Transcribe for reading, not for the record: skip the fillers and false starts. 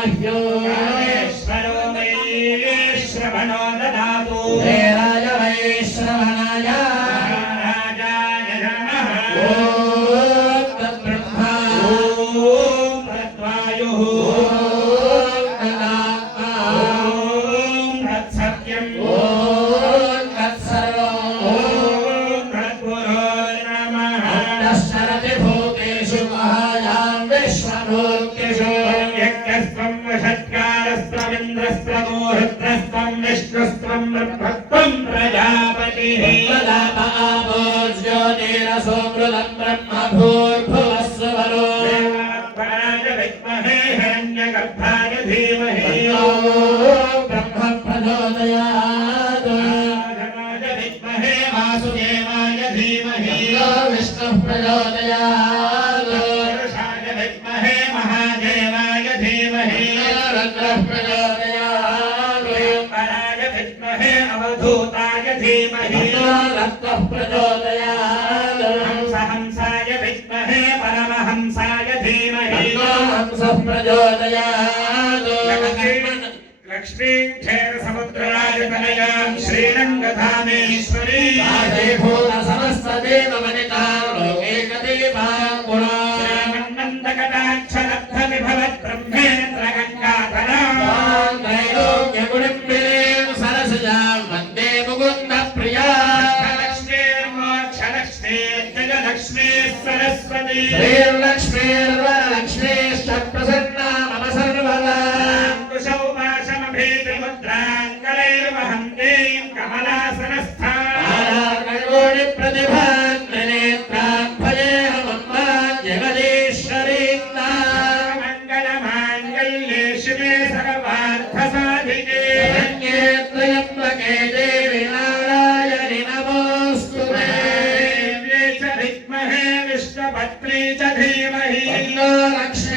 मह्यो कामेश्वरो वैश्रवणो ददातु देवाय वैश्रवणाय महाराजाय नमः ॐ तद्ब्रह्मा ॐ तद्वायुः ॐ तदात्मा ॐ तत्सत्यम् ॐ तत्सर्वम् ॐ तद्गुरोर्नमः शरति भूतेषु महायां विश्वभूतेषु यज्ञस्त्वं वषट्कारस्त्वमिन्द्रस्त्वं रुद्रस्त्वं विष्णुस्त्वं ब्रह्मस्त्वं प्रजापतिः ज्योतिरसोमृतं ब्रह्म भूर्भुवस्सुवरो देवात्मनाय विद्महे हिरण्यगर्भाय धीमहि ब्रह्म प्रचोदयात् राजनाय विद्महे वासुदेवाय धीमहि विष्णुः प्रचोदयात् पुरुषाय विद्महे महादेवाय धीमहि रुद्रः प्रचोदयात् पराय विद्महे अवधूताय धीमहि रक्तः प्रचोदयात् हंसाय विद्महे परमहंसाय धीमहि हंसः प्रचोदयात् लक्ष्मीं क्षीरसमुद्रराजतनयां श्रीरङ्गधामेश्वरी श्रीमन्नन्दकटाक्षलब्धविभवद्ब्रह्मेन्द्रगङ्गाधरा वन्दे मुकुन्द प्रिया लक्ष्मीर्जयलक्ष्मीः सरस्वती श्रीर्लक्ष्मीर्वरलक्ष्मीश्च प्रसन्ना मम सर्वदा कुशौपाशमभेदमुद्राङ्गलैर्वहन्तीं कमलासनस्थां प्रतिभान्नेत्रान् भजेऽहमम्बा जगदीश्वरीं मङ्गलमाङ्गल्ये शिवे सर्वार्थसाधिके शरण्ये त्र्यम्बके देवी नारायणि नमोऽस्तुते देव्यै च विद्महे विष्णुपत्नी च धीमहि तन्नो लक्ष्मी